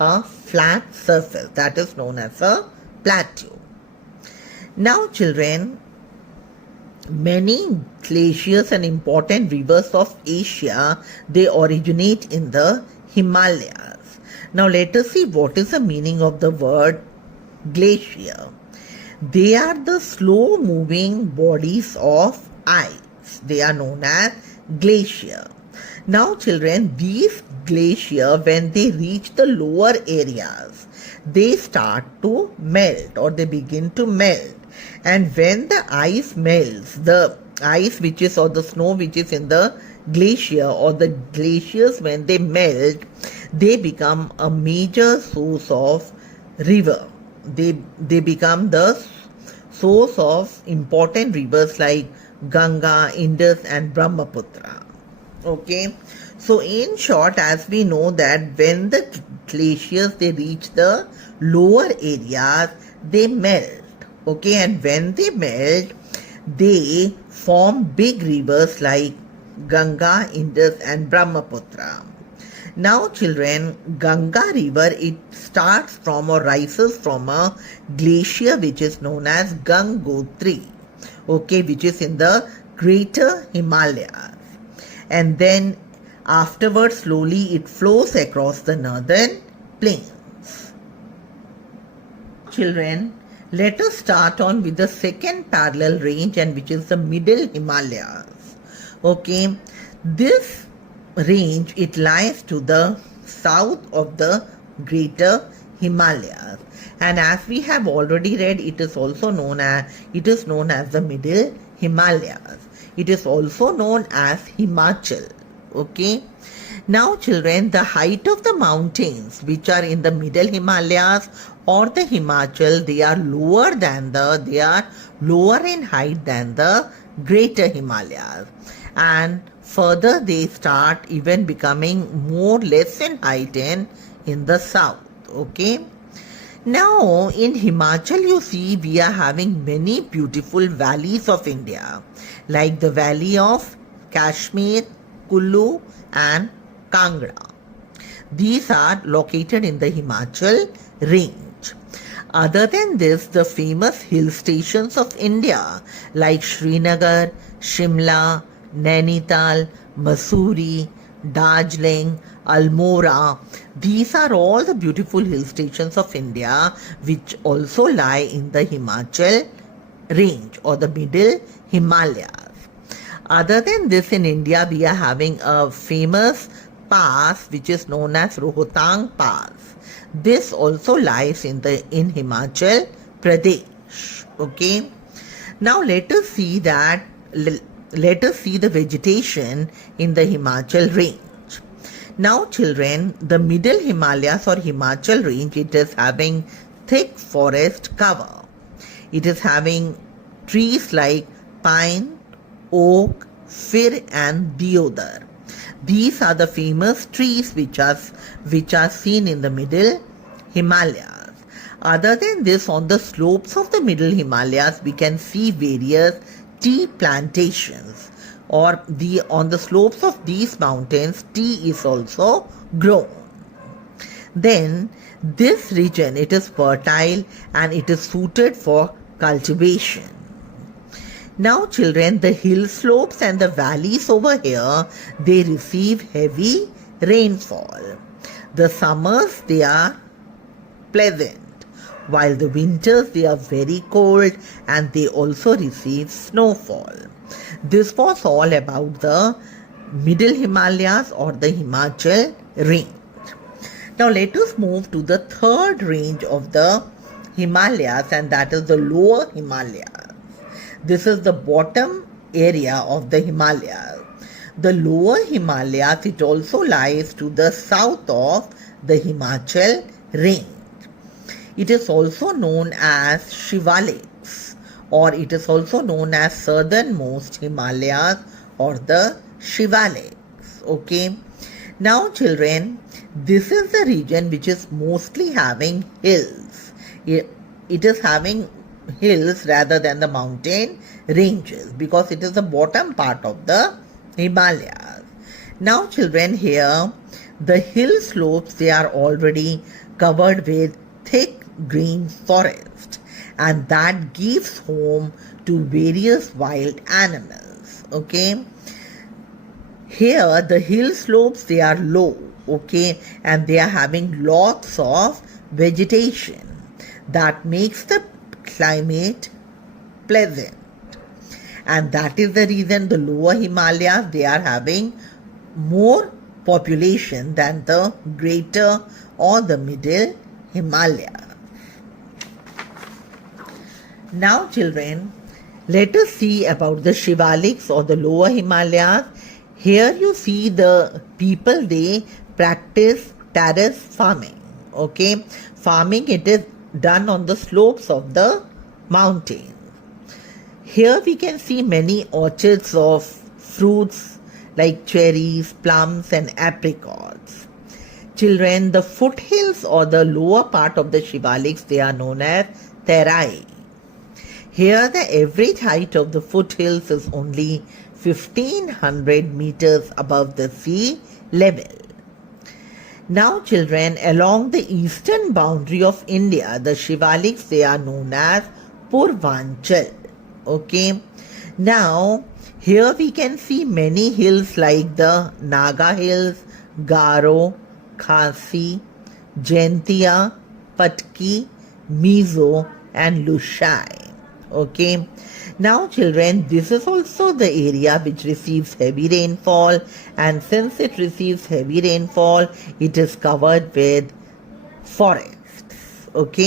a flat surface that is known as a plateau. Now children, many glaciers and important rivers of Asia, they originate in the Himalayas. Now let us see what is the meaning of the word glacier. They are the slow moving bodies of ice. They are known as glacier. Now children, these glacier, when they reach the lower areas, they start to melt or they begin to melt. And when the ice melts, the ice which is or the snow which is in the glacier or the glaciers, when they melt, they become a major source of river. They become the source of important rivers like Ganga, Indus and Brahmaputra. Okay, so in short, as we know that when the glaciers they reach the lower areas, they melt. Okay, and when they melt, they form big rivers like Ganga, Indus and Brahmaputra. Now children, Ganga river, it starts from or rises from a glacier which is known as Gangotri, okay, which is in the greater Himalayas. And then afterwards slowly it flows across the northern plains. Children, let us start on with the second parallel range, and which is the middle Himalayas. Okay, this range, it lies to the south of the greater Himalayas, and as we have already read, it is known as the middle Himalayas. It is also known as Himachal. Okay. Now children, the height of the mountains which are in the middle Himalayas or the Himachal, they are lower in height than the greater Himalayas, and further they start even becoming less in height in the south. Okay. Now in Himachal, you see, we are having many beautiful valleys of India, like the valley of Kashmir, Kullu and Kangra. These are located in the Himachal range. Other than this, the famous hill stations of India like Srinagar, Shimla, Nainital, Mussoorie, Darjeeling, Almora, these are all the beautiful hill stations of India which also lie in the Himachal range or the middle Himalayas. Other than this, in India we are having a famous pass which is known as Rohtang Pass. This also lies in Himachal Pradesh. Okay. Now let us see the vegetation in the Himachal range. Now children, the middle Himalayas or Himachal range, it is having thick forest cover. It is having trees like pine, oak, fir and deodar. These are the famous trees which are seen in the middle Himalayas. Other than this, on the slopes of the middle Himalayas, we can see various tea plantations, or on the slopes of these mountains, tea is also grown. Then this region, it is fertile and it is suited for cultivation. Now children, the hill slopes and the valleys over here, they receive heavy rainfall. The summers, they are pleasant, while the winters, they are very cold and they also receive snowfall. This was all about the middle Himalayas or the Himachal range. Now let us move to the third range of the Himalayas, and that is the lower Himalayas. This is the bottom area of the Himalayas. The lower Himalayas, it also lies to the south of the Himachal range. It is also known as Shivaliks, or it is also known as southernmost Himalayas or the Shivaliks. Okay. Now children, this is the region which is mostly having hills. It is having hills rather than the mountain ranges because it is the bottom part of the Himalayas. Now children, here the hill slopes, they are already covered with thick green forest, and that gives home to various wild animals. Okay, here the hill slopes, they are low, okay, and they are having lots of vegetation that makes the climate pleasant, and that is the reason the lower Himalayas, they are having more population than the greater or the middle Himalayas. Now children, let us see about the Shivaliks or the lower Himalayas. Here you see the people, they practice terrace farming. Okay, farming, it is done on the slopes of the mountains. Here we can see many orchards of fruits like cherries, plums and apricots. Children, the foothills or the lower part of the Shivaliks, they are known as Terai. Here the average height of the foothills is only 1500 meters above the sea level. Now children, along the eastern boundary of India, the Shivaliks, they are known as Purvanchal. Okay. Now here we can see many hills like the Naga Hills, Garo, Khasi, Jaintia, Patki, Mizo and Lushai. Okay. Now children, this is also the area which receives heavy rainfall, and since it receives heavy rainfall, it is covered with forests. Okay.